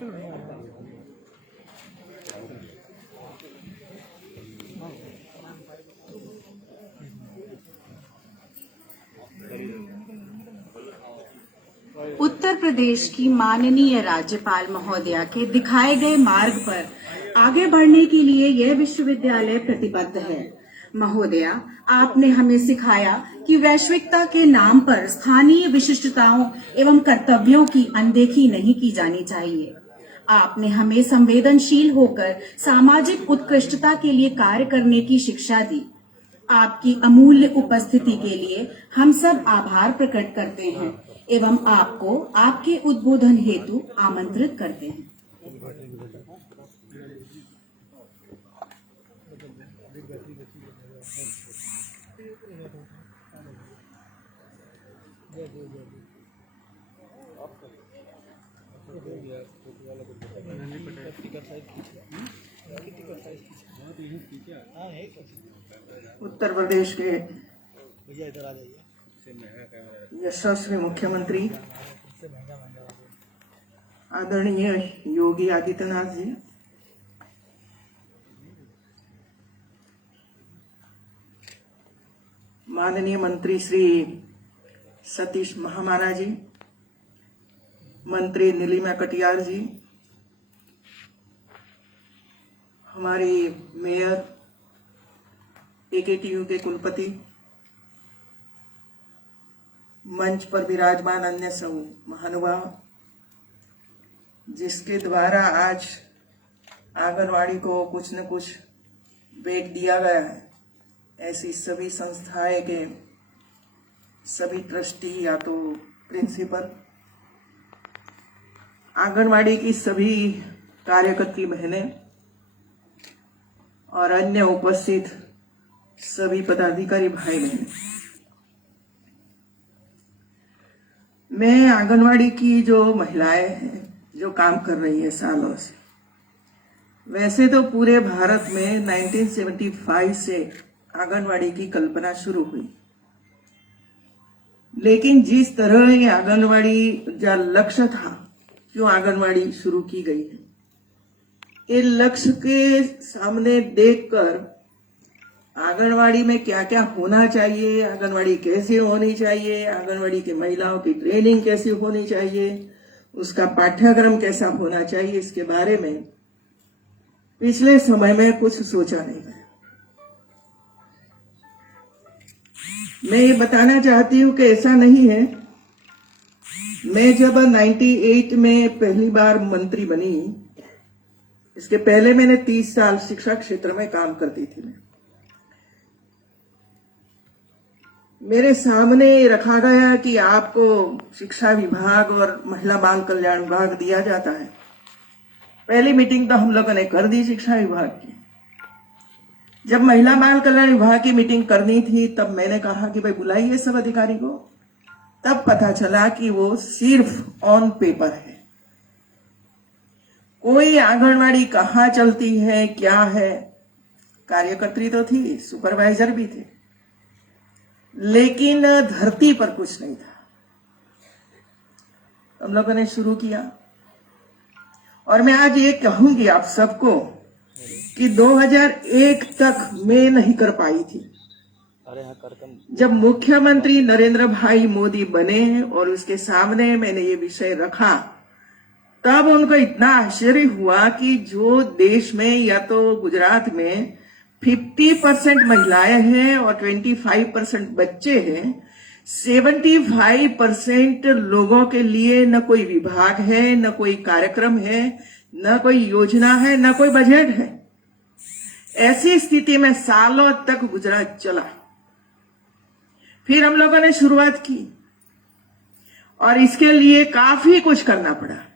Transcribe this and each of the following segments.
उत्तर प्रदेश की माननीय राज्यपाल महोदया के दिखाए गए मार्ग पर आगे बढ़ने के लिए यह विश्वविद्यालय प्रतिबद्ध है। महोदया, आपने हमें सिखाया कि वैश्विकता के नाम पर स्थानीय विशिष्टताओं एवं कर्तव्यों की अनदेखी नहीं की जानी चाहिए। आपने हमें संवेदनशील होकर सामाजिक उत्कृष्टता के लिए कार्य करने की शिक्षा दी। आपकी अमूल्य उपस्थिति के लिए हम सब आभार प्रकट करते हैं एवं आपको आपके उद्बोधन हेतु आमंत्रित करते हैं। उत्तर प्रदेश के यशस्वी मुख्यमंत्री आदरणीय योगी आदित्यनाथ जी, माननीय मंत्री श्री सतीश महामाना जी, मंत्री नीलिमा कटियार जी, हमारी मेयर, AKTU के कुलपति, मंच पर विराजमान अन्य सब महानुभाव, जिसके द्वारा आज आंगनवाड़ी को कुछ न कुछ वेग दिया गया है, ऐसी सभी संस्थाएं के सभी ट्रस्टी या तो प्रिंसिपल, आंगनवाड़ी की सभी कार्यकर्ती बहनें और अन्य उपस्थित सभी पदाधिकारी भाई बहन, मैं आंगनवाड़ी की जो महिलाएं हैं जो काम कर रही है सालों से, वैसे तो पूरे भारत में 1975 से आंगनवाड़ी की कल्पना शुरू हुई, लेकिन जिस तरह ये आंगनवाड़ी का लक्ष्य था, क्यों आंगनवाड़ी शुरू की गई है, ये लक्ष्य के सामने देखकर आंगनवाड़ी में क्या क्या होना चाहिए, आंगनवाड़ी कैसे होनी चाहिए, आंगनवाड़ी की महिलाओं की ट्रेनिंग कैसी होनी चाहिए, उसका पाठ्यक्रम कैसा होना चाहिए, इसके बारे में पिछले समय में कुछ सोचा नहीं गया। मैं ये बताना चाहती हूँ कि ऐसा नहीं है। मैं जब 98 में पहली बार मंत्री बनी, इसके पहले मैंने 30 साल शिक्षा क्षेत्र में काम करती थी। मेरे सामने रखा गया कि आपको शिक्षा विभाग और महिला बाल कल्याण विभाग दिया जाता है। पहली मीटिंग तो हम लोगों ने कर दी शिक्षा विभाग की। जब महिला बाल कल्याण विभाग की मीटिंग करनी थी, तब मैंने कहा कि भाई बुलाइए सब अधिकारी को। तब पता चला कि वो सिर्फ ऑन पेपर है, कोई आंगनवाड़ी कहाँ चलती है, क्या है, कार्यकर्त्री तो थी, सुपरवाइजर भी थे, लेकिन धरती पर कुछ नहीं था। हम लोगों ने शुरू किया और मैं आज ये कहूंगी आप सबको कि 2001 तक मैं नहीं कर पाई थी। जब मुख्यमंत्री नरेंद्र भाई मोदी बने और उसके सामने मैंने ये विषय रखा, तब उनको इतना आश्चर्य हुआ कि जो देश में या तो गुजरात में 50% महिलाएं हैं और 25% बच्चे हैं, 75% लोगों के लिए न कोई विभाग है, न कोई कार्यक्रम है, न कोई योजना है, न कोई बजट है। ऐसी स्थिति में सालों तक गुजरात चला। फिर हम लोगों ने शुरुआत की और इसके लिए काफी कुछ करना पड़ा।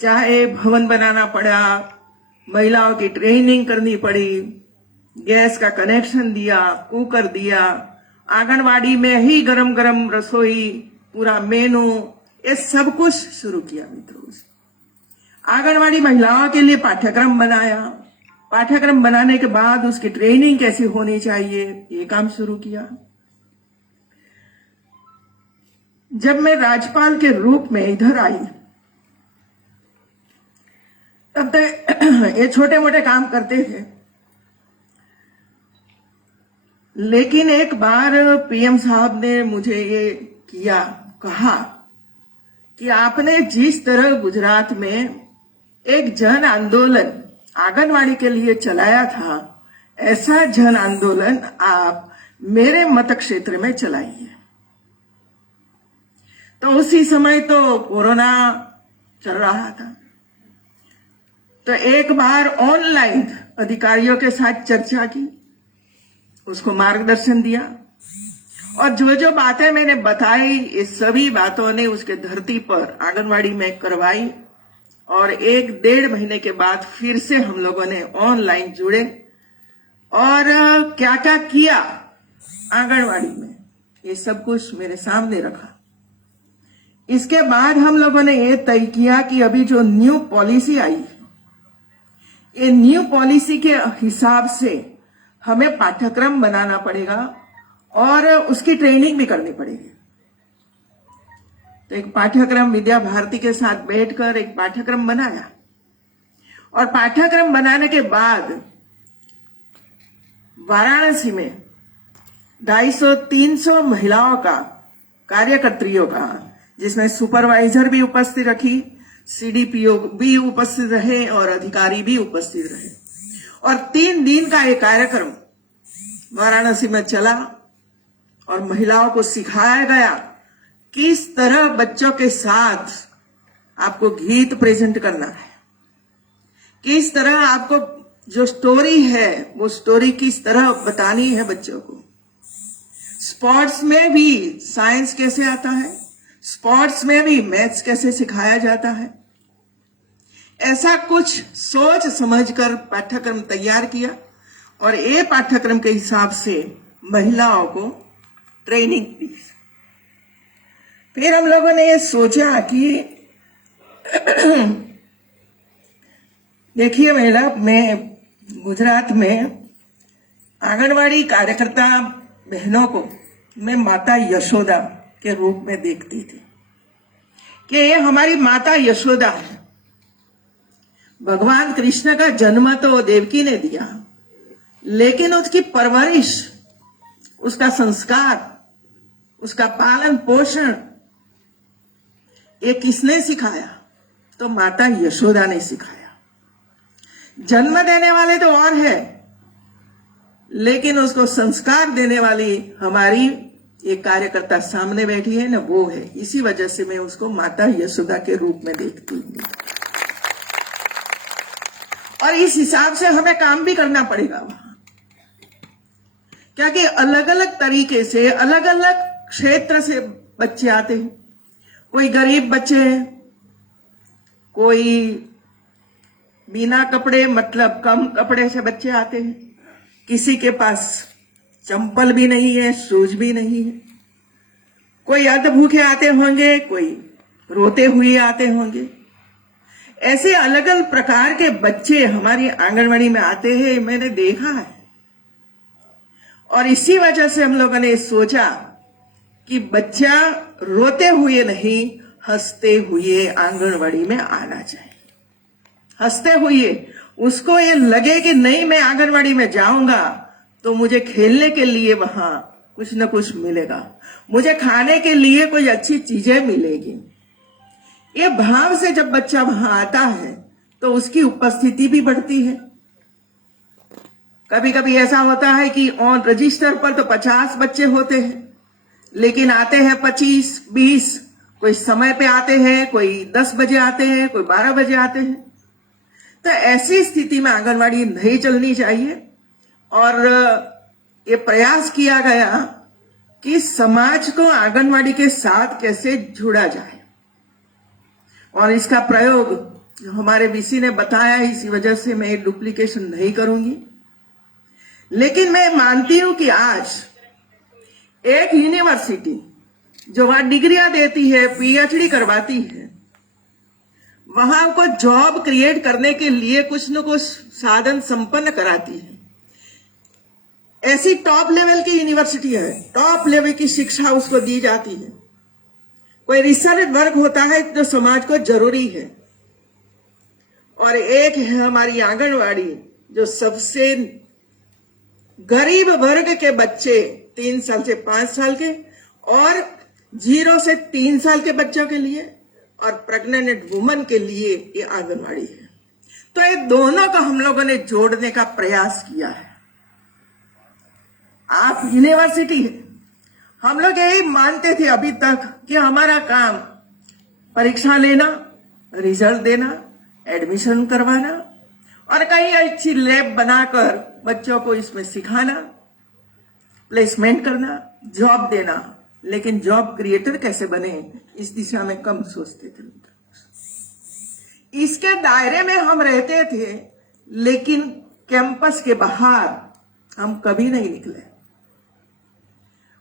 चाहे भवन बनाना पड़ा, महिलाओं की ट्रेनिंग करनी पड़ी, गैस का कनेक्शन दिया, कुकर दिया, आंगनवाड़ी में ही गरम गरम रसोई, पूरा मेनू, ये सब कुछ शुरू किया मित्रों। आंगनवाड़ी महिलाओं के लिए पाठ्यक्रम बनाया, पाठ्यक्रम बनाने के बाद उसकी ट्रेनिंग कैसी होनी चाहिए, ये काम शुरू किया। जब मैं राज्यपाल के रूप में इधर आई तब तक ये छोटे मोटे काम करते थे। लेकिन एक बार पीएम साहब ने मुझे ये कहा कि आपने जिस तरह गुजरात में एक जन आंदोलन आंगनवाड़ी के लिए चलाया था, ऐसा जन आंदोलन आप मेरे मत क्षेत्र में चलाइए। तो उसी समय तो कोरोना चल रहा था, तो एक बार ऑनलाइन अधिकारियों के साथ चर्चा की, उसको मार्गदर्शन दिया, और जो जो बातें मैंने बताई, इस सभी बातों ने उसके धरती पर आंगनवाड़ी में करवाई। और 1-1.5 महीने के बाद फिर से हम लोगों ने ऑनलाइन जुड़े और क्या क्या किया आंगनवाड़ी में, ये सब कुछ मेरे सामने रखा। इसके बाद हम लोगों ने ये तय किया कि अभी जो न्यू पॉलिसी आई, ये न्यू पॉलिसी के हिसाब से हमें पाठ्यक्रम बनाना पड़ेगा और उसकी ट्रेनिंग भी करनी पड़ेगी। तो एक पाठ्यक्रम विद्या भारती के साथ बैठकर एक पाठ्यक्रम बनाया, और पाठ्यक्रम बनाने के बाद वाराणसी में 250-300 महिलाओं का, कार्यकर्त्रियों का, जिसमें सुपरवाइजर भी उपस्थित रखी, सीडीपीओ भी उपस्थित रहे और अधिकारी भी उपस्थित रहे, और 3 दिन का एक कार्यक्रम वाराणसी में चला और महिलाओं को सिखाया गया किस तरह बच्चों के साथ आपको गीत प्रेजेंट करना है, किस तरह आपको जो स्टोरी है वो स्टोरी किस तरह बतानी है बच्चों को। स्पोर्ट्स में भी साइंस कैसे आता है, स्पोर्ट्स में भी मैथ्स कैसे सिखाया जाता है, ऐसा कुछ सोच समझकर पाठ्यक्रम तैयार किया, और ये पाठ्यक्रम के हिसाब से महिलाओं को ट्रेनिंग दी। फिर हम लोगों ने ये सोचा कि देखिए मैडम, मैं गुजरात में आंगनवाड़ी कार्यकर्ता बहनों को मैं माता यशोदा के रूप में देखती थी कि ये हमारी माता यशोदा है। भगवान कृष्ण का जन्म तो देवकी ने दिया, लेकिन उसकी परवरिश, उसका संस्कार, उसका पालन पोषण ये किसने सिखाया? तो माता यशोदा ने सिखाया। जन्म देने वाले तो और है, लेकिन उसको संस्कार देने वाली हमारी एक कार्यकर्ता सामने बैठी है ना, वो है। इसी वजह से मैं उसको माता यशोदा के रूप में देखती हूँ, और इस हिसाब से हमें काम भी करना पड़ेगा वहां, क्योंकि अलग अलग तरीके से, अलग अलग क्षेत्र से बच्चे आते हैं। कोई गरीब बच्चे हैं, कोई बिना कपड़े, मतलब कम कपड़े से बच्चे आते हैं, किसी के पास चंपल भी नहीं है, शूज भी नहीं है, कोई अध भूखे आते होंगे, कोई रोते हुए आते होंगे। ऐसे अलग अलग प्रकार के बच्चे हमारी आंगनवाड़ी में आते हैं, मैंने देखा है। और इसी वजह से हम लोगों ने सोचा कि बच्चा रोते हुए नहीं, हंसते हुए आंगनवाड़ी में आना चाहिए। हंसते हुए उसको ये लगे कि नहीं, मैं आंगनवाड़ी में जाऊंगा तो मुझे खेलने के लिए वहां कुछ न कुछ मिलेगा, मुझे खाने के लिए कोई अच्छी चीजें मिलेगी। ये भाव से जब बच्चा वहां आता है तो उसकी उपस्थिति भी बढ़ती है। कभी कभी ऐसा होता है कि ऑन रजिस्टर पर तो 50 बच्चे होते हैं, लेकिन आते हैं 25-20, कोई समय पे आते हैं, कोई 10 बजे आते हैं, कोई 12 बजे आते हैं। तो ऐसी स्थिति में आंगनवाड़ी नहीं चलनी चाहिए, और ये प्रयास किया गया कि समाज को आंगनवाड़ी के साथ कैसे जोड़ा जाए, और इसका प्रयोग जो हमारे वीसी ने बताया, इसी वजह से मैं डुप्लीकेशन नहीं करूंगी। लेकिन मैं मानती हूं कि आज एक यूनिवर्सिटी जो वहां डिग्रियां देती है, पीएचडी करवाती है, वहां को जॉब क्रिएट करने के लिए कुछ न कुछ साधन संपन्न कराती है। ऐसी टॉप लेवल की यूनिवर्सिटी है, टॉप लेवल की शिक्षा उसको दी जाती है। कोई रिसर्च वर्क होता है जो समाज को जरूरी है, और एक है हमारी आंगनवाड़ी, जो सबसे गरीब वर्ग के बच्चे 3 साल से 5 साल के और 0 से 3 साल के बच्चों के लिए और प्रेग्नेंट वुमन के लिए ये आंगनवाड़ी है। तो ये दोनों को हम लोगों ने जोड़ने का प्रयास किया है। आप यूनिवर्सिटी है, हम लोग यही मानते थे अभी तक कि हमारा काम परीक्षा लेना, रिजल्ट देना, एडमिशन करवाना और कई अच्छी लैब बनाकर बच्चों को इसमें सिखाना, प्लेसमेंट करना, जॉब देना। लेकिन जॉब क्रिएटर कैसे बने, इस दिशा में कम सोचते थे। इसके दायरे में हम रहते थे, लेकिन कैंपस के बाहर हम कभी नहीं निकले।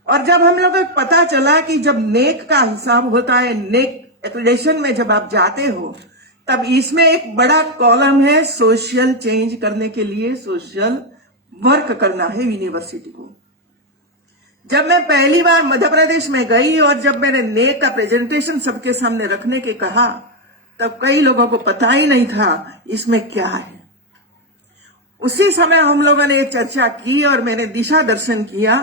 और जब हम लोगों को पता चला कि जब नेक का हिसाब होता है, नेक एक्रेडिटेशन में जब आप जाते हो, तब इसमें एक बड़ा कॉलम है सोशल चेंज करने के लिए, सोशल वर्क करना है यूनिवर्सिटी को। जब मैं पहली बार मध्य प्रदेश में गई और जब मैंने नेक का प्रेजेंटेशन सबके सामने रखने के कहा, तब कई लोगों को पता ही नहीं था इसमें क्या है। उसी समय हम लोगों ने ये चर्चा की और मैंने दिशा दर्शन किया।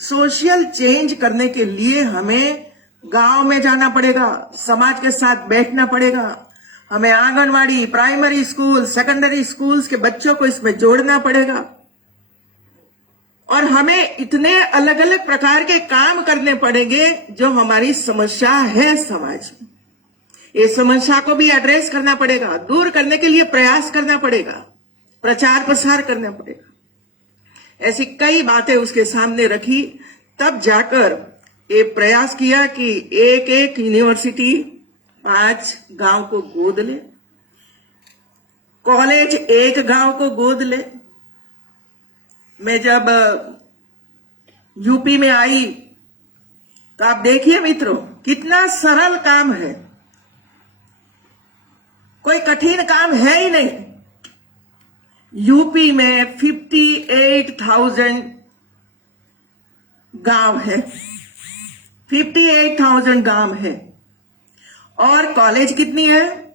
सोशल चेंज करने के लिए हमें गांव में जाना पड़ेगा, समाज के साथ बैठना पड़ेगा, हमें anganwadi, primary school, secondary schools के बच्चों को इसमें जोड़ना पड़ेगा और हमें इतने अलग अलग प्रकार के काम करने पड़ेंगे जो हमारी समस्या है समाज में। ये समस्या को भी एड्रेस करना पड़ेगा, दूर करने के लिए प्रयास करना पड़ेगा, प्रचार प्रसार करना पड़ेगा। ऐसी कई बातें उसके सामने रखी। तब जाकर ये प्रयास किया कि एक एक यूनिवर्सिटी 5 गांव को गोद ले, कॉलेज 1 गांव को गोद ले। मैं जब यूपी में आई तो आप देखिए मित्रों, कितना सरल काम है, कोई कठिन काम है ही नहीं। यूपी में 58,000 गांव है, 58,000 गांव है और कॉलेज कितनी है?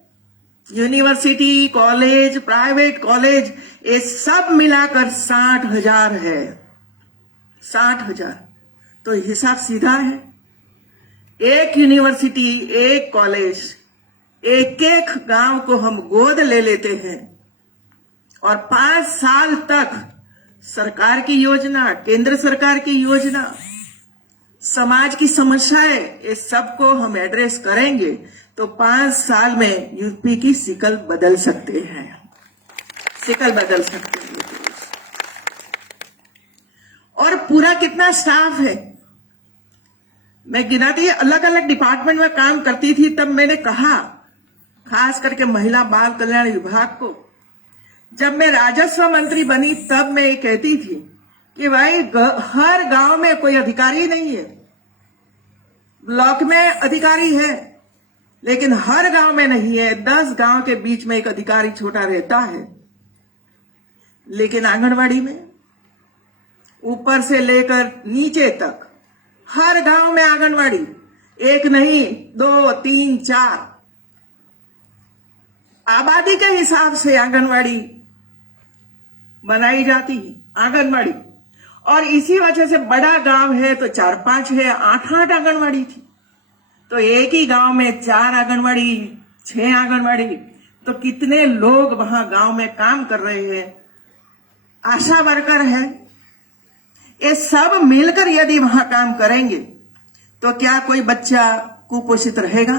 यूनिवर्सिटी, कॉलेज, प्राइवेट कॉलेज, ये सब मिलाकर 60,000 है। 60,000। तो हिसाब सीधा है। एक यूनिवर्सिटी, एक कॉलेज, एक एक गांव को हम गोद ले लेते हैं और 5 साल तक सरकार की योजना, केंद्र सरकार की योजना, समाज की समस्याएं, ये सबको हम एड्रेस करेंगे तो 5 साल में यूपी की शिकल बदल सकते हैं, शिकल बदल सकते हैं। और पूरा कितना स्टाफ है, मैं गिनाती अलग अलग डिपार्टमेंट में काम करती थी। तब मैंने कहा, खास करके महिला बाल कल्याण विभाग को, जब मैं राजस्व मंत्री बनी तब मैं ये कहती थी कि भाई हर गांव में कोई अधिकारी नहीं है, ब्लॉक में अधिकारी है लेकिन हर गांव में नहीं है। 10 गांव के बीच में एक अधिकारी छोटा रहता है, लेकिन आंगनवाड़ी में ऊपर से लेकर नीचे तक हर गांव में आंगनवाड़ी, 1 नहीं 2, 3, 4 आबादी के हिसाब से आंगनवाड़ी बनाई जाती है आंगनवाड़ी। और इसी वजह से बड़ा गांव है तो 4-5 है, 8-8 आंगनवाड़ी थी। तो एक ही गांव में 4 आंगनवाड़ी, 6 आंगनवाड़ी, तो कितने लोग वहां गांव में काम कर रहे हैं। आशा वर्कर है, ये सब मिलकर यदि वहां काम करेंगे तो क्या कोई बच्चा कुपोषित रहेगा?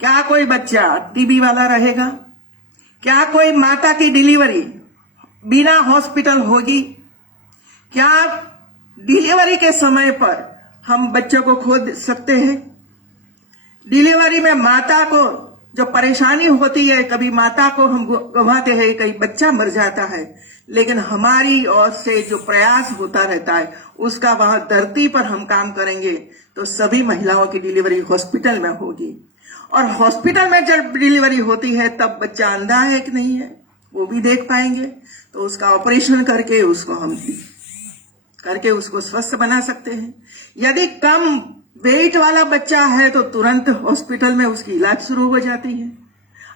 क्या कोई बच्चा टीबी वाला रहेगा? क्या कोई माता की डिलीवरी बिना हॉस्पिटल होगी? क्या डिलीवरी के समय पर हम बच्चों को खो सकते हैं? डिलीवरी में माता को जो परेशानी होती है, कभी माता को हम गंवाते हैं, कहीं बच्चा मर जाता है, लेकिन हमारी ओर से जो प्रयास होता रहता है उसका वहां धरती पर हम काम करेंगे तो सभी महिलाओं की डिलीवरी हॉस्पिटल में होगी। और हॉस्पिटल में जब डिलीवरी होती है तब बच्चा अंधा है कि नहीं है वो भी देख पाएंगे, तो उसका ऑपरेशन करके उसको स्वस्थ बना सकते हैं। यदि कम वेट वाला बच्चा है तो तुरंत हॉस्पिटल में उसकी इलाज शुरू हो जाती है।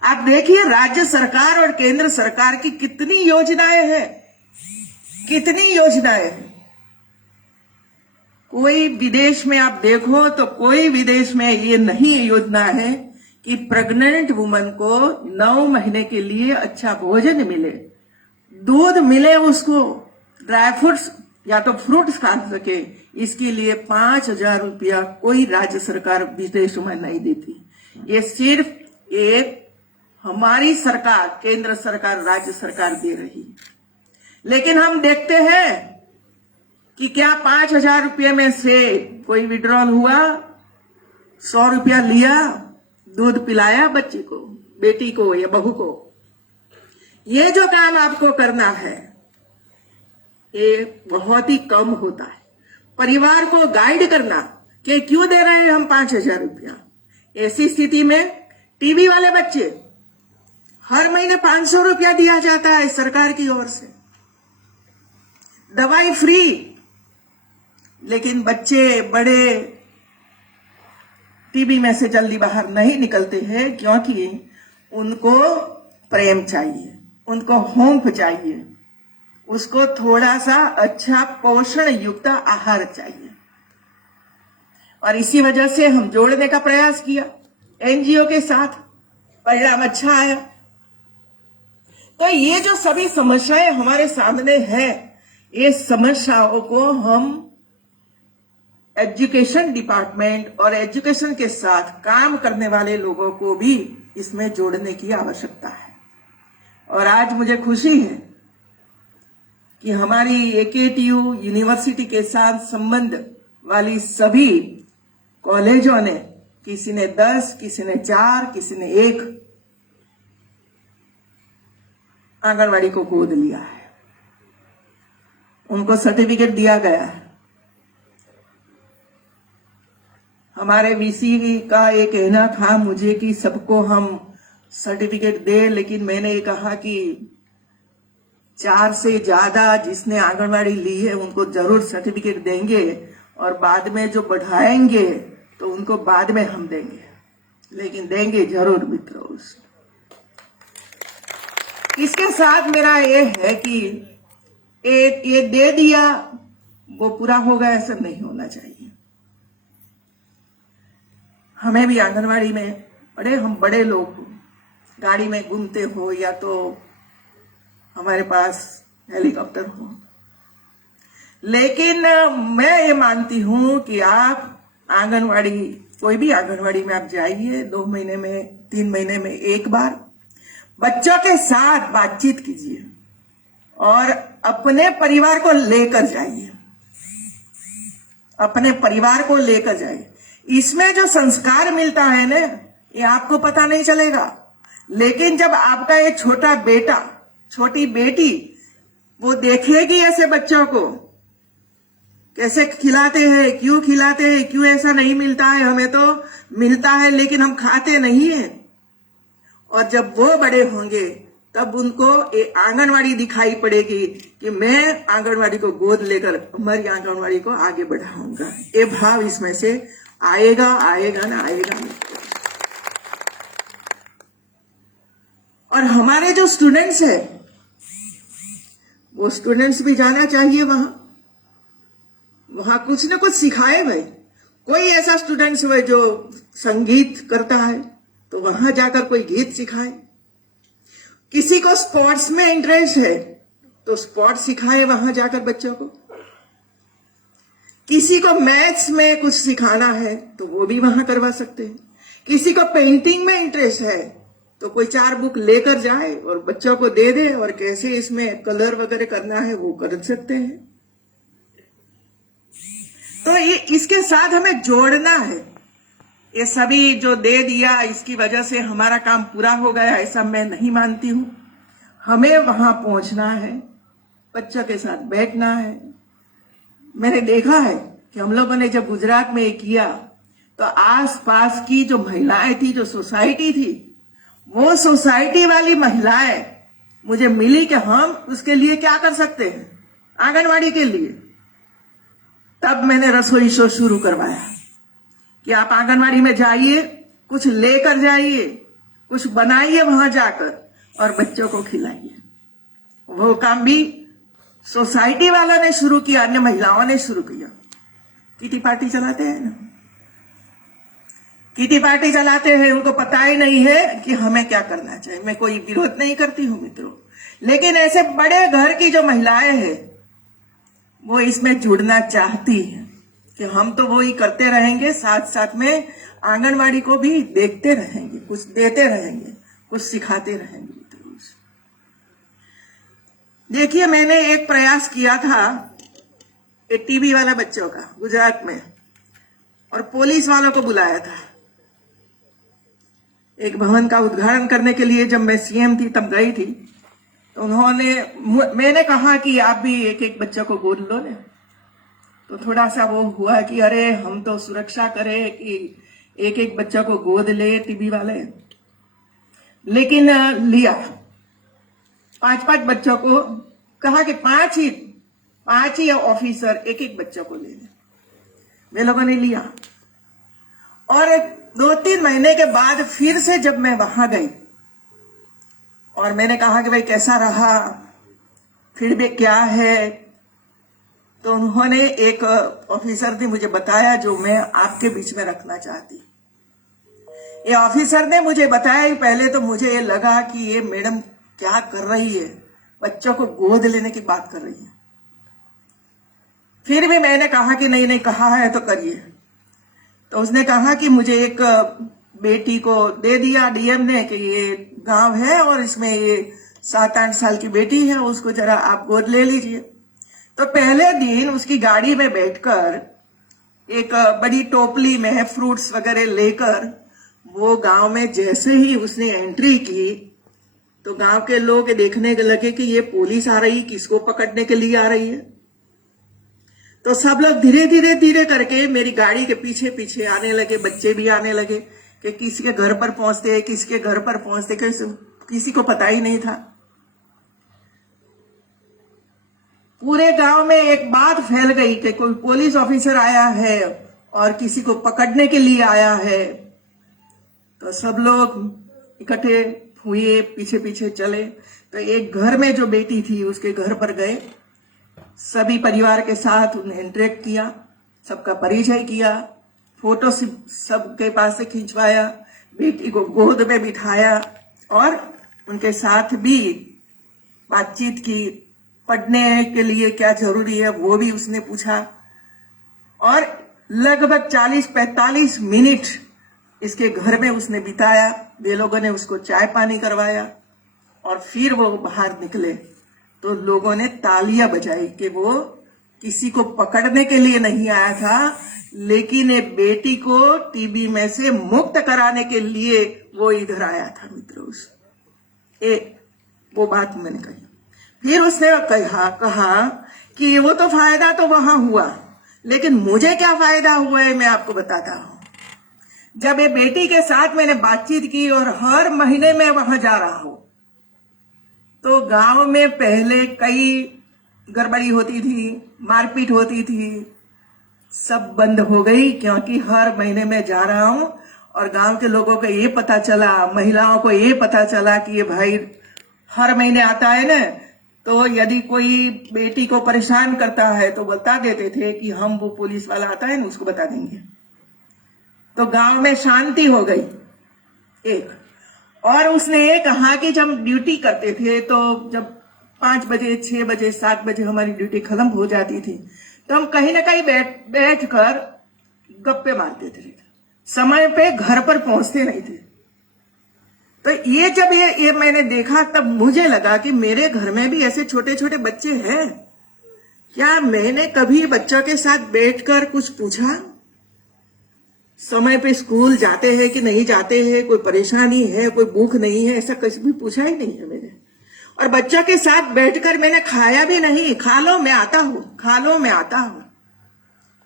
आप देखिए राज्य सरकार और केंद्र सरकार की कितनी योजनाएं हैं, कितनी योजनाएं हैं। कोई विदेश में आप देखो तो कोई विदेश में ये नहीं योजना है कि प्रेग्नेंट वुमन को 9 महीने के लिए अच्छा भोजन मिले, दूध मिले, उसको ड्राई फ्रूट्स या तो फ्रूट्स खा सके। इसके लिए 5,000 रुपया कोई राज्य सरकार विदेशों में नहीं देती। ये सिर्फ एक हमारी सरकार, केंद्र सरकार, राज्य सरकार दे रही है। लेकिन हम देखते हैं कि क्या 5,000 रुपये में से कोई विड्रॉल हुआ, 100 रुपया लिया, दूध पिलाया बच्ची को, बेटी को या बहू को। ये जो काम आपको करना है ये बहुत ही कम होता है। परिवार को गाइड करना कि क्यों दे रहे हैं हम 5,000 रुपया। ऐसी स्थिति में टीबी वाले बच्चे हर महीने 500 रुपया दिया जाता है सरकार की ओर से, दवाई फ्री। लेकिन बच्चे बड़े टीबी में से जल्दी बाहर नहीं निकलते हैं क्योंकि उनको प्रेम चाहिए, उनको होंठ चाहिए, उसको थोड़ा सा अच्छा पोषण युक्त आहार चाहिए। और इसी वजह से हम जोड़ने का प्रयास किया एनजीओ के साथ, परिणाम अच्छा आया। तो ये जो सभी समस्याएं हमारे सामने हैं, ये समस्याओं को हम एजुकेशन डिपार्टमेंट और एजुकेशन के साथ काम करने वाले लोगों को भी इसमें जोड़ने की आवश्यकता है। और आज मुझे खुशी है कि हमारी एकेटीयू यूनिवर्सिटी के साथ संबंध वाली सभी कॉलेजों ने, किसी ने 10, किसी ने 4, किसी ने 1 आंगनवाड़ी को गोद लिया है, उनको सर्टिफिकेट दिया गया है। हमारे वीसी का एक कहना था मुझे कि सबको हम सर्टिफिकेट दे, लेकिन मैंने ये कहा कि 4 से ज्यादा जिसने आंगनवाड़ी ली है उनको जरूर सर्टिफिकेट देंगे, और बाद में जो बढ़ाएंगे तो उनको बाद में हम देंगे, लेकिन देंगे जरूर मित्रों। इसके साथ मेरा ये है कि ये दे दिया वो पूरा हो गया, ऐसा नहीं होना चाहिए। हमें भी आंगनवाड़ी में हम बड़े लोग गाड़ी में घूमते हो या तो हमारे पास हेलीकॉप्टर हो, लेकिन मैं ये मानती हूं कि आप आंगनवाड़ी, कोई भी आंगनवाड़ी में आप जाइए, 2 महीने में 3 महीने में एक बार बच्चों के साथ बातचीत कीजिए और अपने परिवार को लेकर जाइए, अपने परिवार को लेकर जाइए। इसमें जो संस्कार मिलता है ना, ये आपको पता नहीं चलेगा, लेकिन जब आपका ये छोटा बेटा, छोटी बेटी वो देखेगी ऐसे बच्चों को कैसे खिलाते हैं, क्यों खिलाते हैं, क्यों ऐसा नहीं मिलता है, हमें तो मिलता है लेकिन हम खाते नहीं है। और जब वो बड़े होंगे तब उनको ये आंगनवाड़ी दिखाई पड़ेगी कि मैं आंगनवाड़ी को गोद लेकर हमारी आंगनवाड़ी को आगे बढ़ाऊंगा। ये भाव इसमें से आएगा, आएगा ना आएगा ना। और हमारे जो स्टूडेंट्स हैं वो स्टूडेंट्स भी जाना चाहिए वहां कुछ ना कुछ सिखाए भाई। कोई ऐसा स्टूडेंट्स है जो संगीत करता है तो वहां जाकर कोई गीत सिखाए, किसी को स्पोर्ट्स में इंटरेस्ट है तो स्पोर्ट्स सिखाए वहां जाकर बच्चों को, किसी को मैथ्स में कुछ सिखाना है तो वो भी वहां करवा सकते हैं, किसी को पेंटिंग में इंटरेस्ट है तो कोई 4 बुक लेकर जाए और बच्चों को दे दे और कैसे इसमें कलर वगैरह करना है वो कर सकते हैं। तो ये इसके साथ हमें जोड़ना है। ये सभी जो दे दिया इसकी वजह से हमारा काम पूरा हो गया ऐसा मैं नहीं मानती हूं। हमें वहां पहुंचना है, बच्चों के साथ बैठना है। मैंने देखा है कि हम लोगों ने जब गुजरात में ये किया तो आसपास की जो महिलाएं थी, जो सोसाइटी थी, वो सोसाइटी वाली महिलाएं मुझे मिली कि हम उसके लिए क्या कर सकते हैं आंगनवाड़ी के लिए। तब मैंने रसोई शो शुरू करवाया कि आप आंगनवाड़ी में जाइए, कुछ लेकर जाइए कुछ बनाइए वहां जाकर और बच्चों को खिलाइए। वो काम भी सोसाइटी वालों ने शुरू किया, अन्य महिलाओं ने शुरू किया। किटी पार्टी चलाते हैं ना, किटी पार्टी चलाते हैं, उनको पता ही नहीं है कि हमें क्या करना चाहिए। मैं कोई विरोध नहीं करती हूं मित्रों, लेकिन ऐसे बड़े घर की जो महिलाएं हैं वो इसमें जुड़ना चाहती हैं कि हम तो वो ही करते रहेंगे, साथ साथ में आंगनवाड़ी को भी देखते रहेंगे, कुछ देते रहेंगे, कुछ सिखाते रहेंगे। देखिए, मैंने एक प्रयास किया था एक टीबी वाला बच्चों का गुजरात में, और पुलिस वालों को बुलाया था एक भवन का उद्घाटन करने के लिए। जब मैं सीएम थी तब गई थी, तो मैंने कहा कि आप भी एक एक बच्चों को गोद लो ने। तो थोड़ा सा वो हुआ कि अरे हम तो सुरक्षा करें कि एक एक बच्चा को गोद ले टीबी वाले, लेकिन लिया 5-5 बच्चों को, कहा कि पांच ही ऑफिसर एक एक बच्चों को ले लें। वे लोगों ने लिया, और 2-3 महीने के बाद फिर से जब मैं वहां गई और मैंने कहा कि भाई कैसा रहा, फीडबैक क्या है, तो उन्होंने, एक ऑफिसर ने मुझे बताया जो मैं आपके बीच में रखना चाहती। ये ऑफिसर ने मुझे बताया, पहले तो मुझे ये लगा कि ये मैडम क्या कर रही है, बच्चों को गोद लेने की बात कर रही है। फिर भी मैंने कहा कि नहीं नहीं, कहा है तो करिए। तो उसने कहा कि मुझे एक बेटी को दे दिया डीएम ने कि ये गांव है और इसमें ये 7-8 साल की बेटी है, उसको जरा आप गोद ले लीजिए। तो पहले दिन उसकी गाड़ी में बैठकर एक बड़ी टोपली में फ्रूट्स वगैरह लेकर वो गांव में जैसे ही उसने एंट्री की, तो गांव के लोग देखने लगे कि ये पुलिस आ रही, किसको पकड़ने के लिए आ रही है। तो सब लोग धीरे करके मेरी गाड़ी के पीछे पीछे आने लगे, बच्चे भी आने लगे कि किसी के घर पर पहुंचते, किसके घर पर पहुंचते, किसी को पता ही नहीं था। पूरे गांव में एक बात फैल गई कि कोई पुलिस ऑफिसर आया है और किसी को पकड़ने के लिए आया है। तो सब लोग इकट्ठे हुए, पीछे पीछे चले। तो एक घर में जो बेटी थी उसके घर पर गए, सभी परिवार के साथ उन्हें इंटरेक्ट किया, सबका परिचय किया, फोटो सबके पास से खिंचवाया, बेटी को गोद में बिठाया और उनके साथ भी बातचीत की। पढ़ने के लिए क्या जरूरी है वो भी उसने पूछा, और लगभग 40-45 मिनट इसके घर में उसने बिताया। वे लोगों ने उसको चाय पानी करवाया और फिर वो बाहर निकले तो लोगों ने तालियां बजाई कि वो किसी को पकड़ने के लिए नहीं आया था, लेकिन एक बेटी को टीबी में से मुक्त कराने के लिए वो इधर आया था। मित्रों, वो बात मैंने कही। फिर उसने कहा कि वो तो फायदा तो वहां हुआ, लेकिन मुझे क्या फायदा हुआ है मैं आपको बताता हूं। जब ये बेटी के साथ मैंने बातचीत की और हर महीने में वहां जा रहा हूं, तो गांव में पहले कई गड़बड़ी होती थी, मारपीट होती थी, सब बंद हो गई, क्योंकि हर महीने में जा रहा हूं और गांव के लोगों को ये पता चला, महिलाओं को ये पता चला कि ये भाई हर महीने आता है ना, तो यदि कोई बेटी को परेशान करता है तो बता देते थे कि हम वो पुलिस वाला आता है ना उसको बता देंगे। तो गांव में शांति हो गई एक। और उसने ये कहा कि जब ड्यूटी करते थे तो जब 5 बजे 6 बजे 7 बजे हमारी ड्यूटी खत्म हो जाती थी तो हम कहीं ना कहीं बैठ कर गप्पे मारते थे, समय पे घर पर पहुंचते नहीं थे। तो ये जब ये मैंने देखा तब मुझे लगा कि मेरे घर में भी ऐसे छोटे छोटे बच्चे हैं क्या। मैंने कभी बच्चों के साथ बैठकर कुछ पूछा, समय पे स्कूल जाते हैं कि नहीं जाते हैं, कोई परेशानी है, कोई भूख नहीं है, ऐसा कुछ भी पूछा ही नहीं है मैंने। और बच्चों के साथ बैठकर मैंने खाया भी नहीं, खा लो मैं आता हूं, खा लो मैं आता हूं।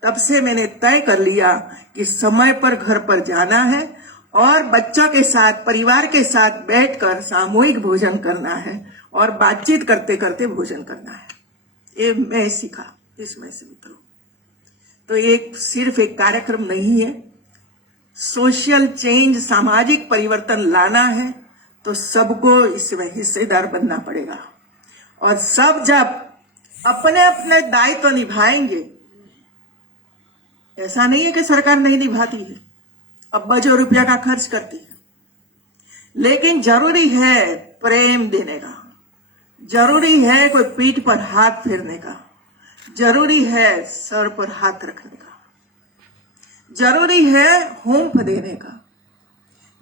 तब से मैंने तय कर लिया कि समय पर घर पर जाना है और बच्चों के साथ, परिवार के साथ बैठकर सामूहिक भोजन करना है और बातचीत करते करते भोजन करना है। ये मैं सीखा इसमें से। मित्रों, तो एक सिर्फ एक कार्यक्रम नहीं है, सोशल चेंज, सामाजिक परिवर्तन लाना है तो सबको इसमें हिस्सेदार बनना पड़ेगा। और सब जब अपने अपने दायित्व निभाएंगे, ऐसा नहीं है कि सरकार नहीं निभाती है, अब्बजों रुपया का खर्च करती है, लेकिन जरूरी है प्रेम देने का, जरूरी है कोई पीठ पर हाथ फेरने का, जरूरी है सर पर हाथ रखने का, जरूरी है होंठ देने का,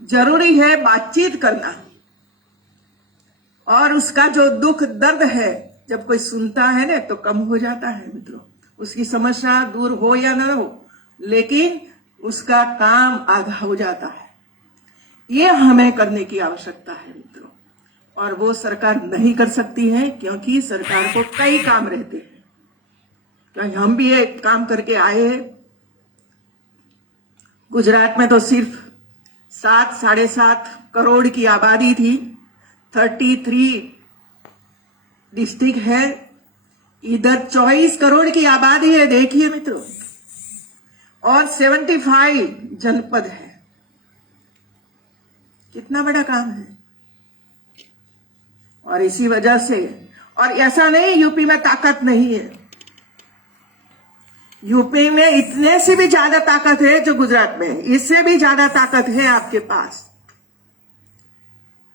जरूरी है बातचीत करना। और उसका जो दुख दर्द है जब कोई सुनता है ना तो कम हो जाता है मित्रों। उसकी समस्या दूर हो या ना हो, लेकिन उसका काम आधा हो जाता है। ये हमें करने की आवश्यकता है मित्रों, और वो सरकार नहीं कर सकती है क्योंकि सरकार को कई काम रहते हैं। क्योंकि हम भी एक काम करके आए हैं। गुजरात में तो सिर्फ 7-7.5 करोड़ की आबादी थी, 33 डिस्ट्रिक्ट है, इधर 24 करोड़ की आबादी है, देखिए मित्रों, और 75 जनपद है। कितना बड़ा काम है। और इसी वजह से, और ऐसा नहीं यूपी में ताकत नहीं है, यूपी में इतने से भी ज्यादा ताकत है जो गुजरात में है, इससे भी ज्यादा ताकत है आपके पास।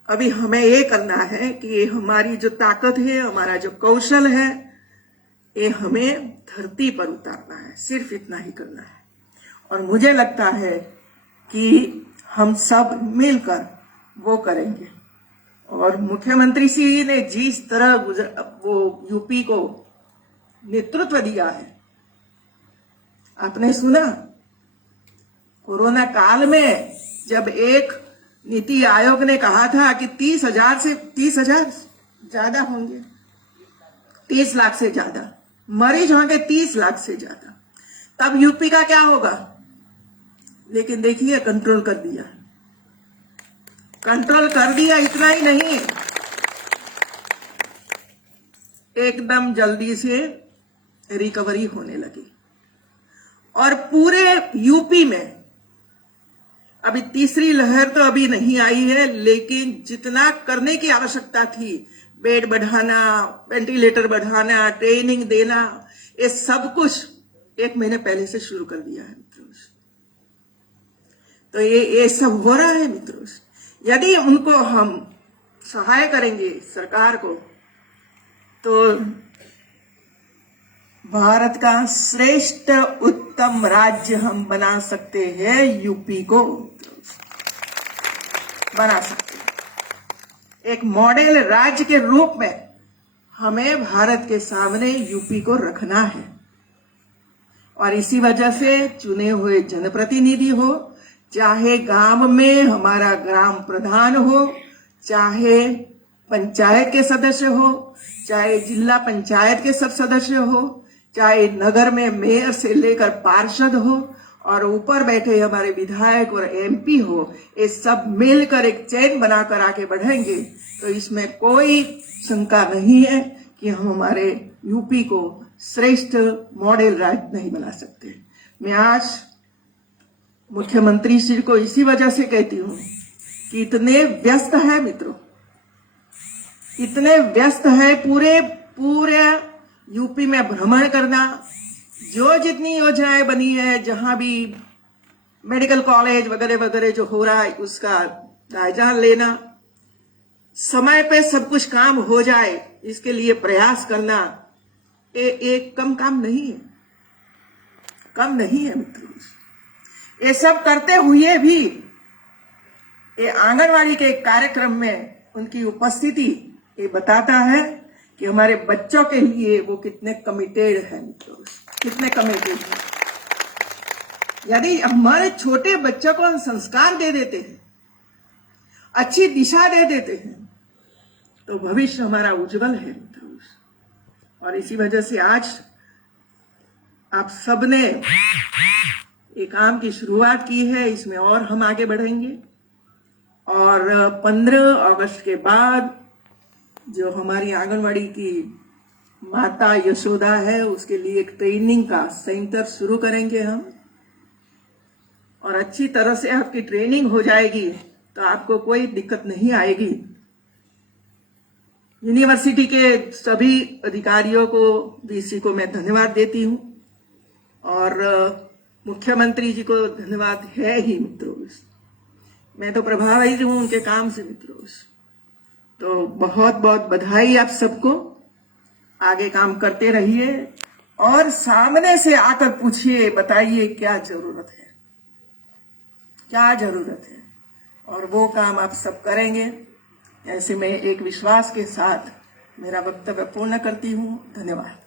अभी हमें ये करना है कि ये हमारी जो ताकत है, हमारा जो कौशल है, ये हमें धरती पर उतारना है, सिर्फ इतना ही करना है। और मुझे लगता है कि हम सब मिलकर वो करेंगे। और मुख्यमंत्री जी ने जिस तरह वो यूपी को नेतृत्व दिया है, आपने सुना कोरोना काल में जब एक नीति आयोग ने कहा था कि 30,000 ज्यादा होंगे, 30 लाख से ज्यादा मरीज होंगे, 30 लाख से ज्यादा, तब यूपी का क्या होगा। लेकिन देखिए कंट्रोल कर दिया, कंट्रोल कर दिया। इतना ही नहीं, एकदम जल्दी से रिकवरी होने लगी। और पूरे यूपी में अभी तीसरी लहर तो अभी नहीं आई है, लेकिन जितना करने की आवश्यकता थी, बेड बढ़ाना, वेंटिलेटर बढ़ाना, ट्रेनिंग देना, ये सब कुछ 1 महीने पहले से शुरू कर दिया है मित्रों। तो ये सब हो रहा है मित्रों। यदि उनको हम सहाय करेंगे सरकार को, तो भारत का श्रेष्ठ उत्तम राज्य हम बना सकते हैं, यूपी को बना सकते हैं। एक मॉडल राज्य के रूप में हमें भारत के सामने यूपी को रखना है। और इसी वजह से चुने हुए जनप्रतिनिधि हो, चाहे गांव में हमारा ग्राम प्रधान हो, चाहे पंचायत के सदस्य हो, चाहे जिला पंचायत के सब सदस्य हो, चाहे नगर में मेयर से लेकर पार्षद हो, और ऊपर बैठे हमारे विधायक और एमपी हो, ये सब मिलकर एक चेन बनाकर आगे बढ़ेंगे तो इसमें कोई शंका नहीं है कि हम हमारे यूपी को श्रेष्ठ मॉडल राज्य नहीं बना सकते। मैं आज मुख्यमंत्री श्री को इसी वजह से कहती हूँ कि इतने व्यस्त है मित्रों, इतने व्यस्त है, पूरे यूपी में भ्रमण करना, जो जितनी योजनाएं बनी है, जहां भी मेडिकल कॉलेज वगैरह वगैरह जो हो रहा है उसका जायजा लेना, समय पे सब कुछ काम हो जाए इसके लिए प्रयास करना, एक कम काम नहीं है, कम नहीं है मित्रों। ये सब करते हुए भी ये आंगनवाड़ी के कार्यक्रम में उनकी उपस्थिति ये बताता है कि हमारे बच्चों के लिए वो कितने कमिटेड है मित्रों, कितने कमिटेड है। यदि हमारे छोटे बच्चों को हम संस्कार दे देते हैं, अच्छी दिशा दे देते हैं, तो भविष्य हमारा उज्जवल है मित्रों। और इसी वजह से आज आप सबने एक काम की शुरुआत की है, इसमें और हम आगे बढ़ेंगे। और 15 अगस्त के बाद जो हमारी आंगनवाड़ी की माता यशोदा है, उसके लिए एक ट्रेनिंग का सेंटर शुरू करेंगे हम। और अच्छी तरह से आपकी ट्रेनिंग हो जाएगी तो आपको कोई दिक्कत नहीं आएगी। यूनिवर्सिटी के सभी अधिकारियों को, वीसी को मैं धन्यवाद देती हूँ और मुख्यमंत्री जी को धन्यवाद है ही मित्रों। मैं तो प्रभावित हूँ उनके काम से मित्रों। तो बहुत बहुत बधाई आप सबको। आगे काम करते रहिए और सामने से आकर पूछिए, बताइए क्या जरूरत है, क्या जरूरत है, और वो काम आप सब करेंगे। ऐसे में एक विश्वास के साथ मेरा वक्तव्य पूर्ण करती हूँ। धन्यवाद।